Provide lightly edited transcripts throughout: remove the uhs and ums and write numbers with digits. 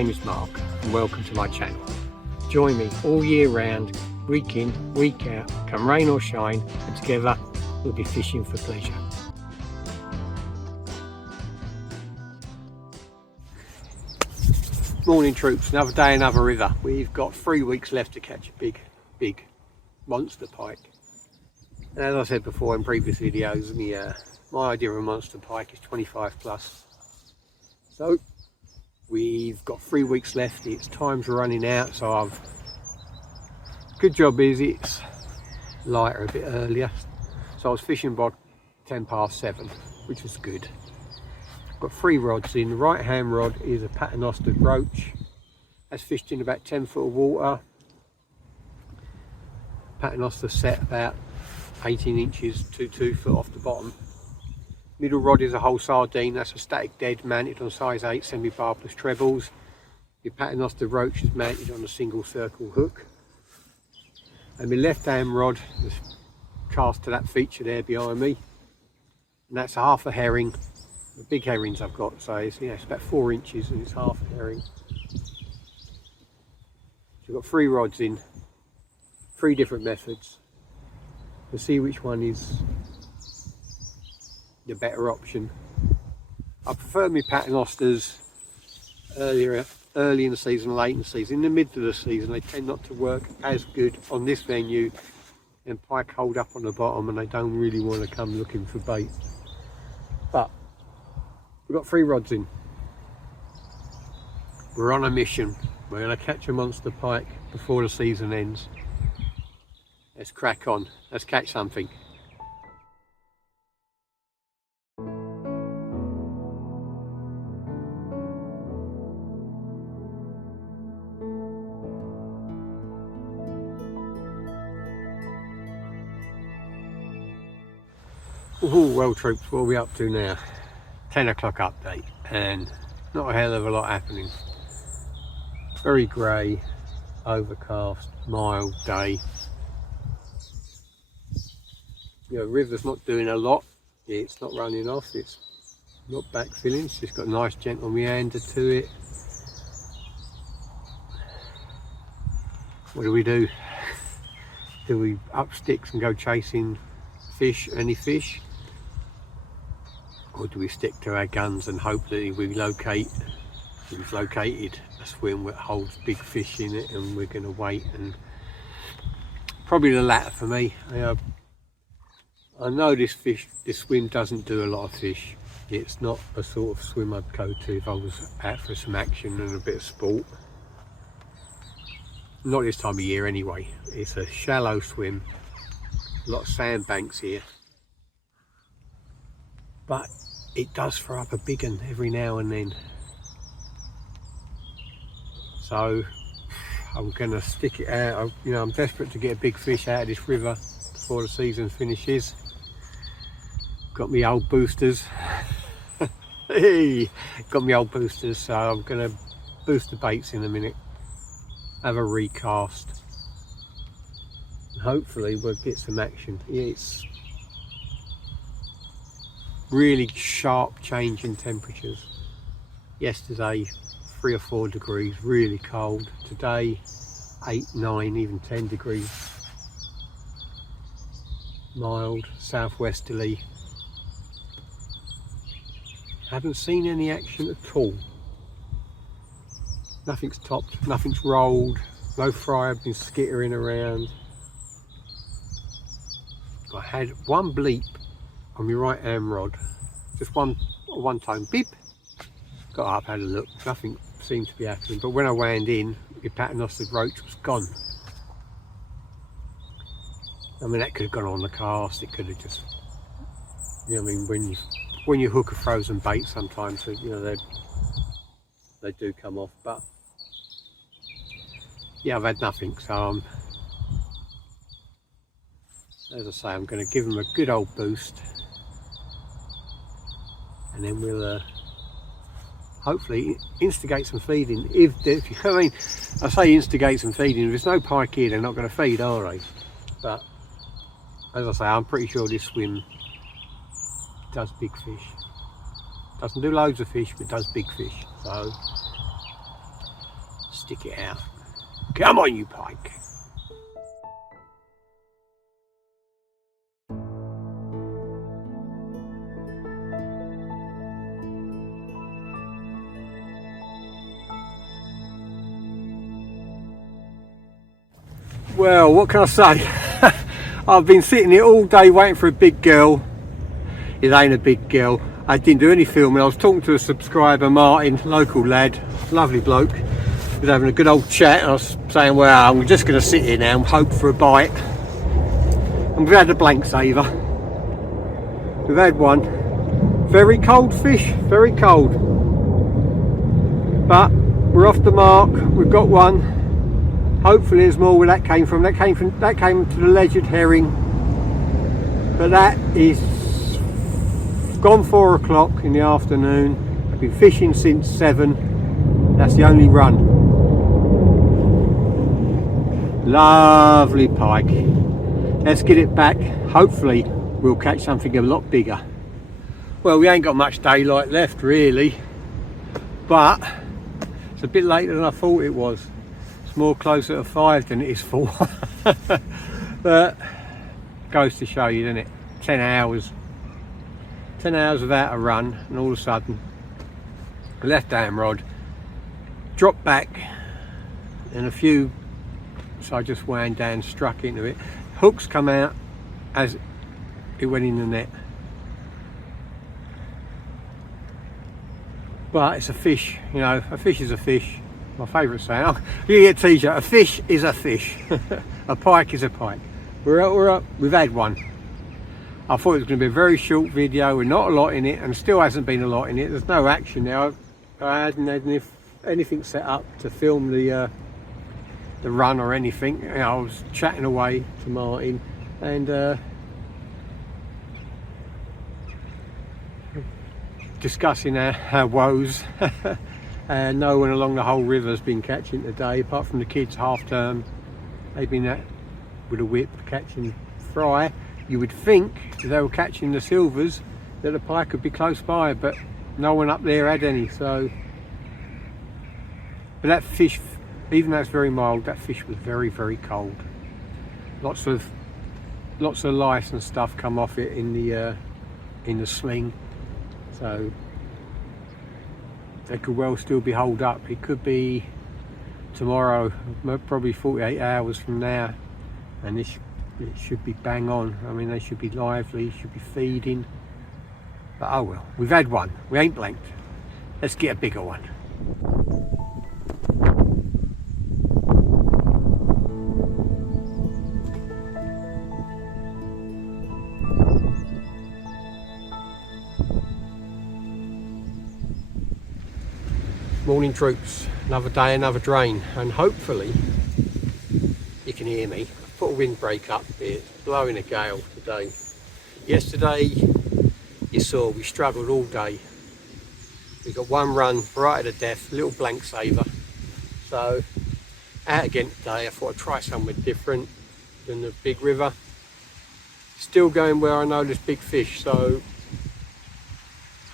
name is Mark and welcome to my channel. Join me all year round, week in, week out, come rain or shine, and together we'll be fishing for pleasure. Morning troops, another day, another river. We've got 3 weeks left to catch a big monster pike. And as I said before in previous videos, my idea of a monster pike is 25 plus. So we've got 3 weeks left, its time's running out, so good job is it's lighter a bit earlier. So I was fishing by 7:10, which was good. Got 3 rods in. The right hand rod is a paternoster roach. That's fished in about 10 foot of water. Paternoster set about 18 inches to 2 foot off the bottom. Middle rod is a whole sardine. That's a static dead mounted on size 8 semi-barbless trebles. The paternoster roach is mounted on a single circle hook. And my left hand rod is cast to that feature there behind me. And that's a half a herring. The big herrings I've got, so it's about 4 inches and it's half a herring. So we've got 3 rods in, 3 different methods. We'll see which one is the better option. I prefer my paternosters early in the season, late in the season. In the middle of the season they tend not to work as good on this venue, and pike hold up on the bottom and they don't really want to come looking for bait. But we've got 3 rods in. We're on a mission. We're going to catch a monster pike before the season ends. Let's crack on. Let's catch something. Ooh, well troops, what are we up to now? 10 o'clock update, and not a hell of a lot happening. Very grey, overcast, mild day. River's not doing a lot. It's not running off, it's not backfilling, it's just got a nice gentle meander to it. What do? Do we up sticks and go chasing any fish? Or do we stick to our guns and hope that we've located a swim that holds big fish in it, and we're going to wait? And probably the latter for me. I know this swim doesn't do a lot of fish. It's not a sort of swim I'd go to if I was out for some action and a bit of sport. Not this time of year anyway. It's a shallow swim, a lot of sandbanks here, but it does throw up a big one every now and then. So I'm going to stick it out. I'm desperate to get a big fish out of this river before the season finishes. Got me old boosters. Hey, got me old boosters, so I'm going to boost the baits in a minute, have a recast, and hopefully we'll get some action. It's really sharp change in temperatures. Yesterday 3 or 4 degrees, really cold. Today 8, 9, even 10 degrees. Mild, southwesterly. Haven't seen any action at all. Nothing's topped, nothing's rolled, no fry have been skittering around. I had one bleep on my right hand rod, just one time beep. Got up, had a look, nothing seemed to be happening, but when I wound in, the paternoster roach was gone. I mean, that could have gone on the cast, it could have just, when you hook a frozen bait sometimes, they do come off, but yeah, I've had nothing, so as I say, I'm going to give them a good old boost, and then we'll hopefully instigate some feeding. I say instigate some feeding, if there's no pike here they're not going to feed, are they? But as I say, I'm pretty sure this swim does big fish. Doesn't do loads of fish, but does big fish. So stick it out. Come on, you pike. Well, what can I say? I've been sitting here all day waiting for a big girl. It ain't a big girl. I didn't do any filming. I was talking to a subscriber, Martin, local lad, lovely bloke. He was having a good old chat, and I was saying, well, I'm just going to sit here now and hope for a bite. And we've had a blank saver. We've had one. Very cold fish, very cold. But we're off the mark. We've got one. Hopefully there's more where that came from. That came to the Legend herring. But that is gone 4 o'clock in the afternoon. I've been fishing since 7. That's the only run. Lovely pike. Let's get it back. Hopefully we'll catch something a lot bigger. Well, we ain't got much daylight left really, but it's a bit later than I thought it was. It's more closer to 5 than it is 4. But goes to show you, doesn't it? 10 hours without a run, and all of a sudden left hand rod dropped back, and a few, so I just wound down, struck into it. Hooks come out as it went in the net. But it's a fish, you know, a fish is a fish. My favourite saying. Oh, you get a t-shirt, a fish is a fish. A pike is a pike. We're up, we've had one. I thought it was going to be a very short video with not a lot in it, and still hasn't been a lot in it. There's no action now. I hadn't had anything set up to film the run or anything. You know, I was chatting away to Martin, and discussing our woes. No one along the whole river has been catching today, apart from the kids half term. They've been out with a whip catching fry. You would think if they were catching the silvers that the pike could be close by, but no one up there had any. So, but that fish, even though it's very mild, that fish was very, very cold. Lots of lice and stuff come off it in the sling. So they could well still be holed up. It could be tomorrow, probably 48 hours from now, and it should be bang on. I mean, they should be lively, should be feeding. But oh well, we've had one. We ain't blanked. Let's get a bigger one. Morning troops, another day, another drain, and hopefully you can hear me. I've put a windbreak up, it's blowing a gale today. Yesterday you saw we struggled all day. We got one run right at the death, little blank saver. So out again today. I thought I'd try somewhere different than the big river. Still going where I know there's big fish, so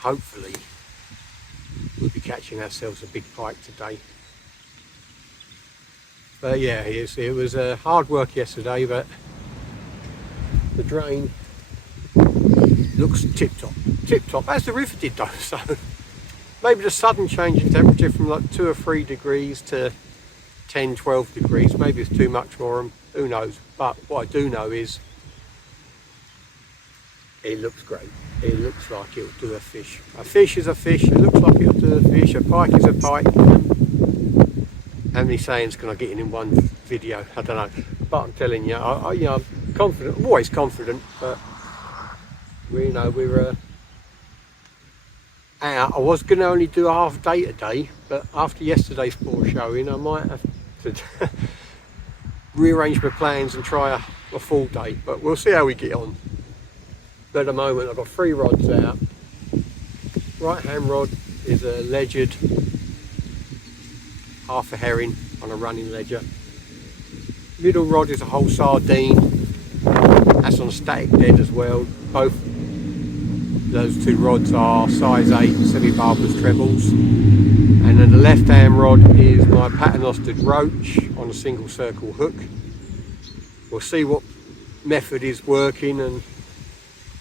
hopefully we'll be catching ourselves a big pike today. But yeah, it was hard work yesterday, but the drain looks tip-top, as the river did though. So maybe the sudden change in temperature from like 2 or 3 degrees to 10, 12 degrees, maybe it's too much for them, who knows. But what I do know is it looks great. It looks like it'll do a fish. A fish is a fish, it looks like it'll do a fish. A pike is a pike. How many sayings can I get in one video? I don't know. But I'm telling you, I'm confident. I'm always confident, but we're out. I was going to only do a half day today, but after yesterday's poor showing, I might have to rearrange my plans and try a full day. But we'll see how we get on. But at the moment I've got 3 rods out. Right hand rod is a ledgered, half a herring on a running ledger. Middle rod is a whole sardine. That's on a static dead as well. Both those 2 rods are size 8 semi-barbless trebles. And then the left hand rod is my paternostered roach on a single circle hook. We'll see what method is working, and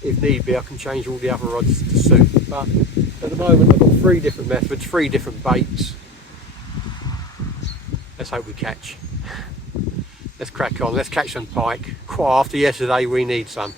if need be I can change all the other rods to suit. But at the moment I've got 3 different methods, 3 different baits. Let's hope we catch. Let's crack on, let's catch some pike. Quite after yesterday we need some.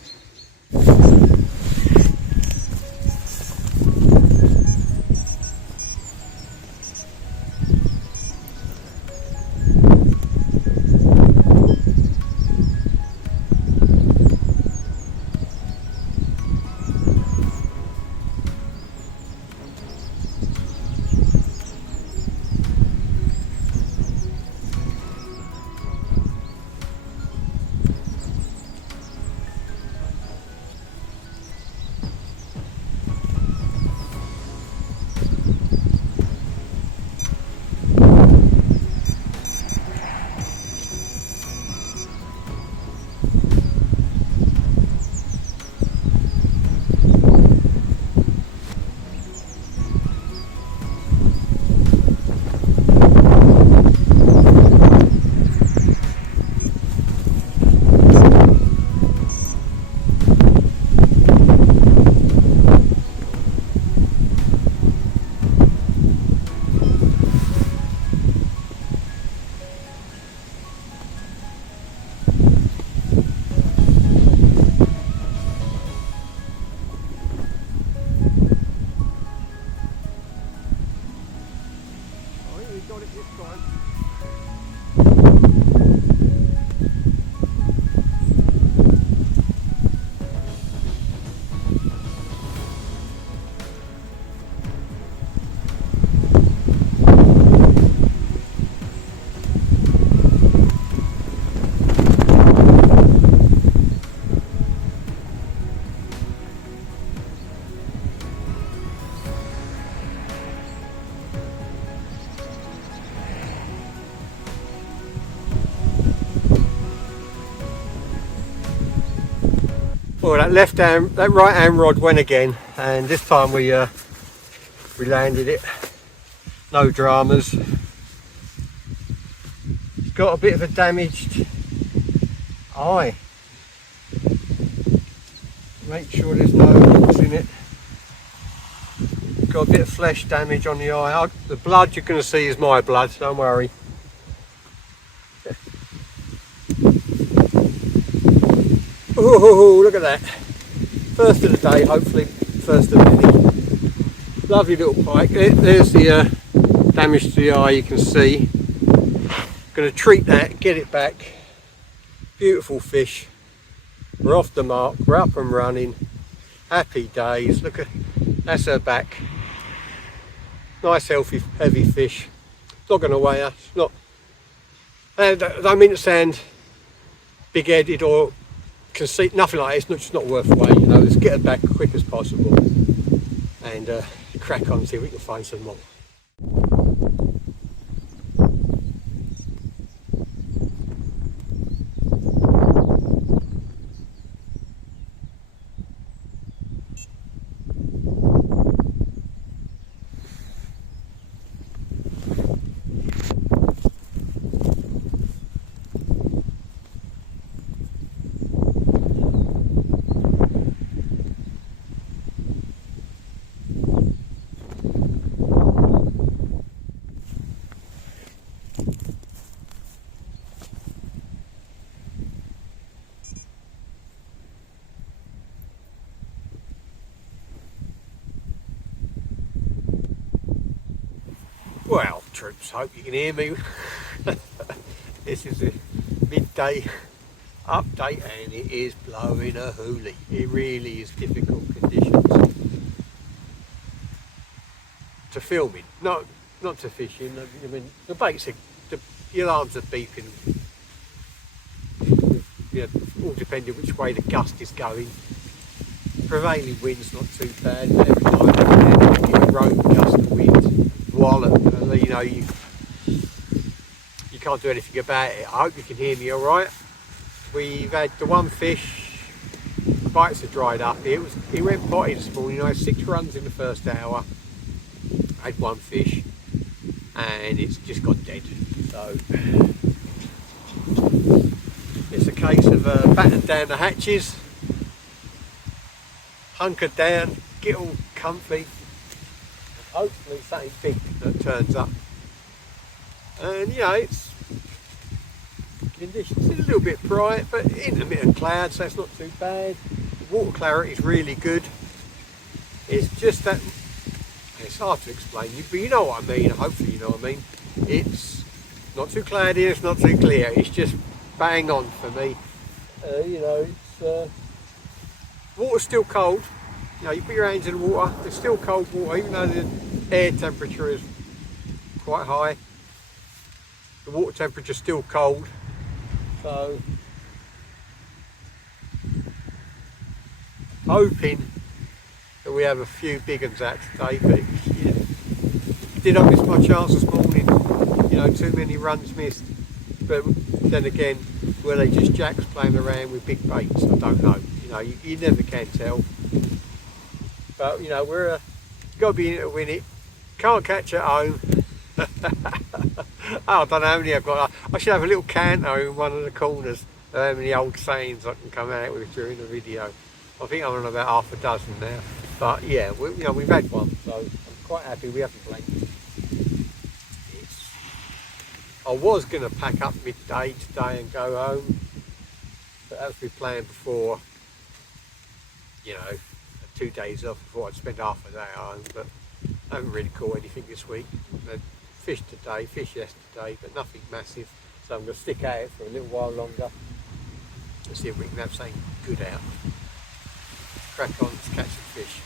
Got it this time. Well, that right hand rod went again, and this time we landed it. No dramas. It's got a bit of a damaged eye. Make sure there's no hooks in it. Got a bit of flesh damage on the eye. The blood you're going to see is my blood, so don't worry. Oh, look at that. First of the day, hopefully first of many. Lovely little pike. There's the damage to the eye, you can see. Going to treat that, get it back. Beautiful fish. We're off the mark, we're up and running. Happy days. Look at, that's her back. Nice healthy heavy fish. Not going to weigh us. Not, I don't mean to sound big-headed or conceit, nothing like that. It's not, just not worth weighing, you know. Let's get her back quick as possible and crack on, see if we can find some more. Well, troops, hope you can hear me. This is a midday update and it is blowing a hoolie. It really is difficult conditions to filming, not to fishing. I mean, the baits are, the alarms are beeping, you know, all depending which way the gust is going. Prevailing wind's not too bad, but every time you get a rogue gust of wind, wallop, you know, you can't do anything about it. I hope you can hear me all right. We've had the one fish, the bites are dried up. It went potty this morning. I had 6 runs in the first hour. I had 1 fish. and it's just gone dead. So it's a case of batten down the hatches, hunker down, get all comfy, and hopefully something big that turns up. And you know, it's conditions a little bit bright, but intermittent clouds, so it's not too bad. The water clarity is really good. It's just that it's hard to explain, but you know what I mean. Hopefully you know what I mean. It's not too cloudy, it's not too clear. It's just bang on for me. You know, it's water's still cold. You know, you put your hands in the water, it's still cold water, even though the air temperature is quite high. The water temperature is still cold. So, hoping that we have a few big ones out today, but yeah, did I miss my chance this morning? You know, too many runs missed. But then again, were they just jacks playing around with big baits? I don't know. You know, you never can tell. But you know, we're got to be in it to win it. Can't catch at home. I don't know how many I've got. I should have a little counter in one of the corners of how many old sayings I can come out with during the video. I think I'm on about half a dozen now. But yeah, you know, we've had one, so I'm quite happy we haven't blanked. I was going to pack up midday today and go home, but as we planned before, you know, 2 days off, before I'd spend half a day at home, but I haven't really caught anything this week. I fished today, fished yesterday, but nothing massive, so I'm going to stick at it for a little while longer and see if we can have something good out. Crack on, let's catch some fish.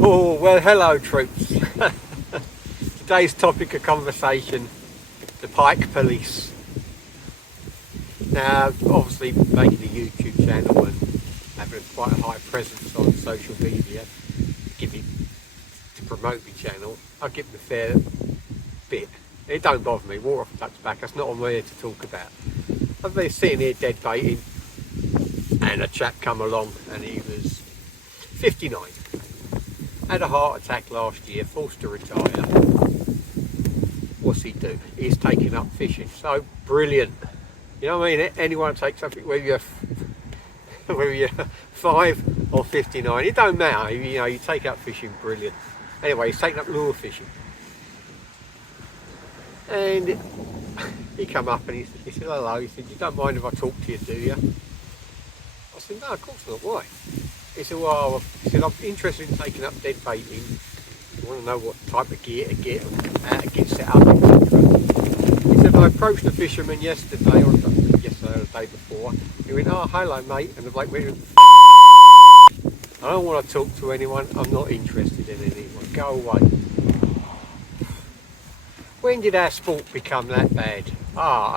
Oh, well, hello troops. Today's topic of conversation, the pike police. Now, obviously making a YouTube channel and having quite a high presence on social media, to promote my channel, I give them a fair bit. It don't bother me, water off a duck's back, that's not what I'm here to talk about. I've been sitting here dead baiting, and a chap come along and he was 59. Had a heart attack last year, forced to retire. What's he do? He's taking up fishing. So brilliant. You know what I mean? Anyone takes something, whether you're 5 or 59, it don't matter. You know, you take up fishing, brilliant. Anyway, he's taking up lure fishing. And he come up and he said, hello. He said, you don't mind if I talk to you, do you? I said, no, of course not. Why? He said, well, I'm interested in taking up dead baiting. I want to know what type of gear to get and how to get set up, etc. He said, I approached the fisherman yesterday or the day before. He went, oh, hello, mate. And the bloke went, I don't want to talk to anyone. I'm not interested in anyone. Go away. When did our sport become that bad?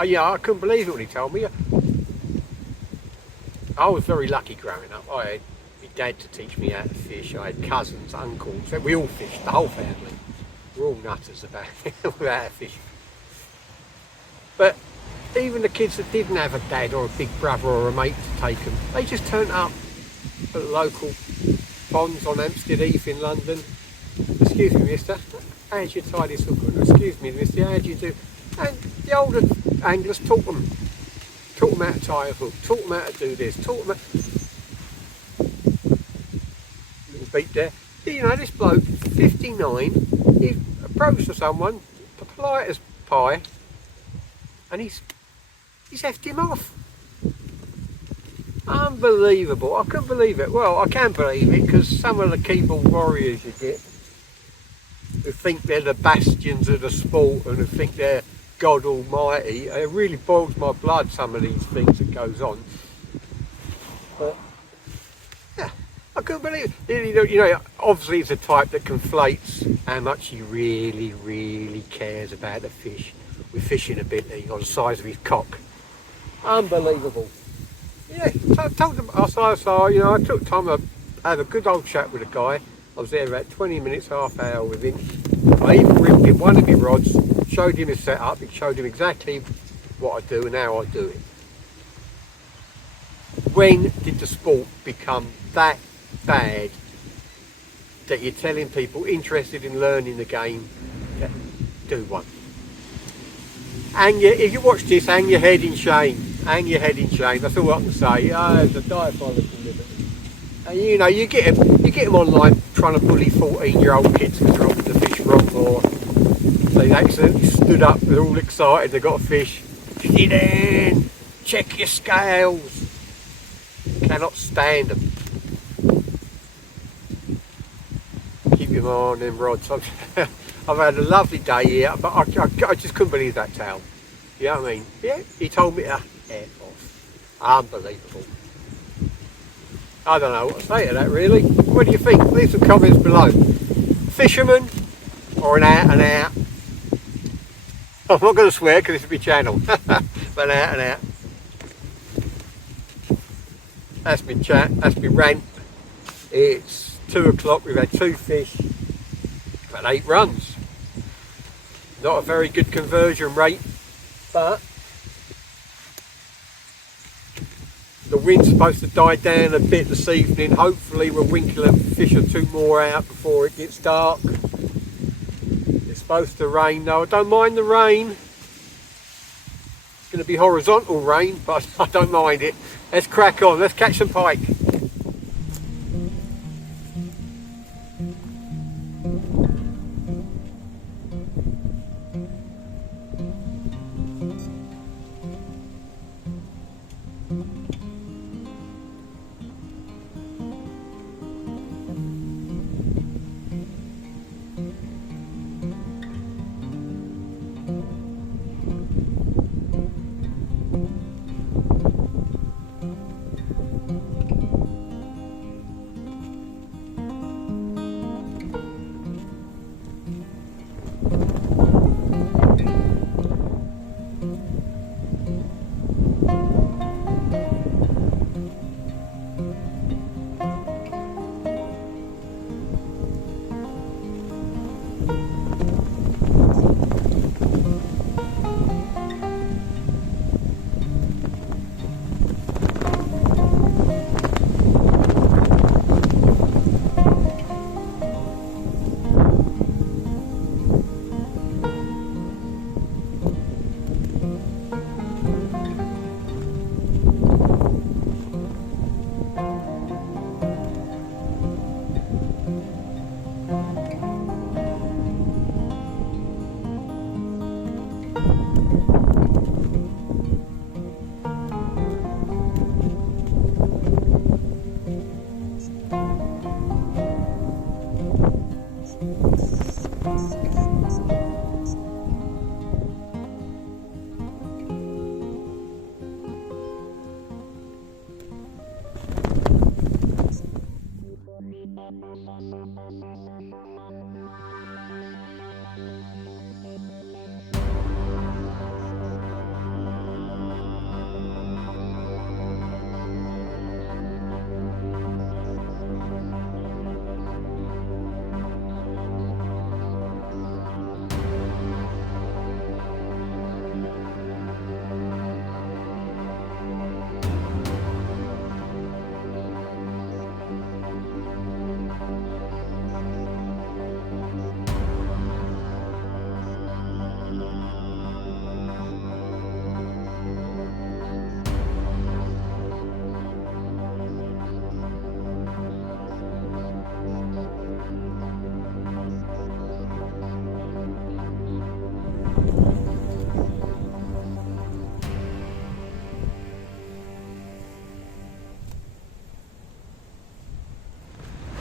Yeah, I couldn't believe it when he told me. I was very lucky growing up. I had my dad to teach me how to fish. I had cousins, uncles. We all fished, the whole family. We're all nutters about how to fish. But even the kids that didn't have a dad or a big brother or a mate to take them, they just turned up at local ponds on Hampstead Heath in London. Excuse me, mister, how'd you tie this hook on? Excuse me, mister, how'd you do? And the older anglers taught them how to tie a hook, taught them how to do this, taught them little beat there. You know, this bloke, 59, he approached someone, polite as pie, and he's effed him off. Unbelievable. I couldn't believe it. Well, I can believe it because some of the keyboard warriors you get who think they're the bastions of the sport and who think they're God Almighty, it really boils my blood, some of these things that goes on. But yeah, I couldn't believe it. You know, obviously he's a type that conflates how much he really, really cares about the fish with fishing ability or the size of his cock. Unbelievable. Yeah, I told him, you know, I took time to have a good old chat with the guy. I was there about 20 minutes, half hour with him. I even ripped him one of my rods, showed him his setup, it showed him exactly what I do and how I do it. When did the sport become that bad that you're telling people interested in learning the game that do one? And if you watch this, hang your head in shame. Hang your head in shame. That's all I can say. Oh, it's a diabolical liberty. And you know, you get them online trying to bully 14-year-old kids because they're holding the fish wrong, or they accidentally stood up, they're all excited, they got a fish. Sit in, check your scales. Cannot stand them. Keep your eye on them rods. I've had a lovely day here, but I just couldn't believe that tale. You know what I mean? Yeah, he told me to F off. Unbelievable. I don't know what to say to that really. What do you think? Leave some comments below. Fisherman or an out and out? I'm not going to swear because it's my channel, but an out and out. That's my chat, that's my rant. It's 2 o'clock, we've had 2 fish, about 8 runs. Not a very good conversion rate, but the wind's supposed to die down a bit this evening. Hopefully we'll winkle a fish or 2 more out before it gets dark. It's supposed to rain though. I don't mind the rain. It's going to be horizontal rain, but I don't mind it. Let's crack on, let's catch some pike.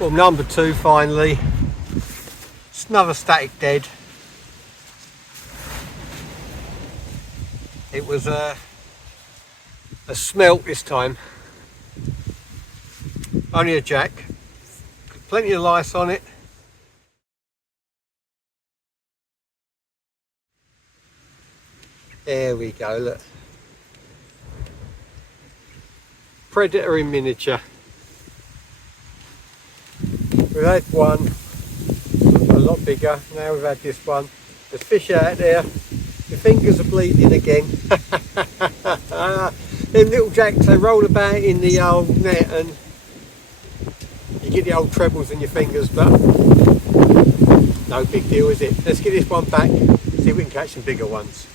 Well, number 2 finally. It's another static dead. It was a smelt this time. Only a jack. Plenty of lice on it. There we go, look. Predator in miniature. We've had one, a lot bigger. Now we've had this one. There's fish out there. Your fingers are bleeding again. Them little jacks, they roll about in the old net and you get the old trebles in your fingers, but no big deal, is it? Let's get this one back, see if we can catch some bigger ones.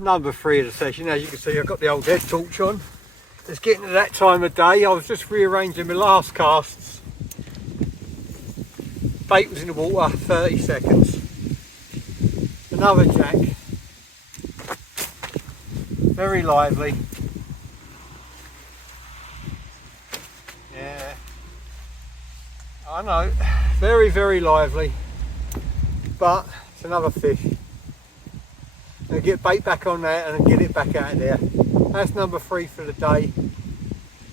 Number 3 of the session. As you can see, I've got the old head torch on. It's getting to that time of day. I was just rearranging my last casts. Bait was in the water, 30 seconds. Another jack. Very lively. Yeah, I know, very, very lively. But it's another fish. I'll get bait back on that and get it back out of there. That's number 3 for the day.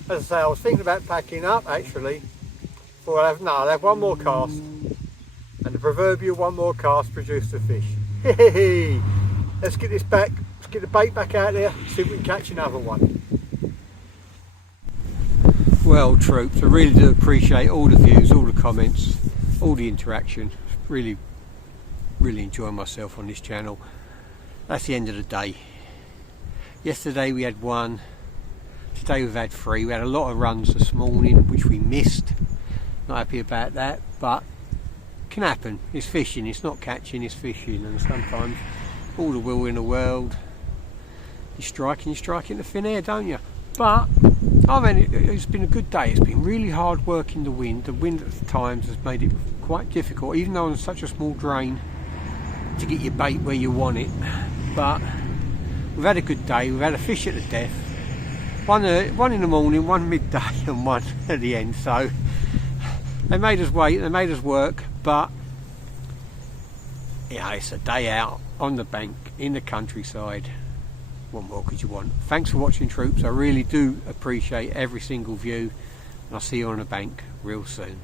As I say, I was thinking about packing up actually. I'll have one more cast. And the proverbial one more cast produced a fish. Let's get this back, let's get the bait back out there, see if we can catch another one. Well troops, I really do appreciate all the views, all the comments, all the interaction. Really enjoying myself on this channel. That's the end of the day. Yesterday we had 1, today we've had 3. We had a lot of runs this morning which we missed. Not happy about that, but it can happen. It's fishing, it's not catching, it's fishing, and sometimes all the will in the world, you strike in the thin air, don't you? But I mean, it's been a good day. It's been really hard work in the wind. The wind at times has made it quite difficult, even though on such a small drain, to get your bait where you want it. But we've had a good day. We've had a fish at the death. One in the morning, one midday, and one at the end. So they made us wait, they made us work, but yeah, it's a day out on the bank in the countryside. What more could you want? Thanks for watching, troops. I really do appreciate every single view, and I'll see you on the bank real soon.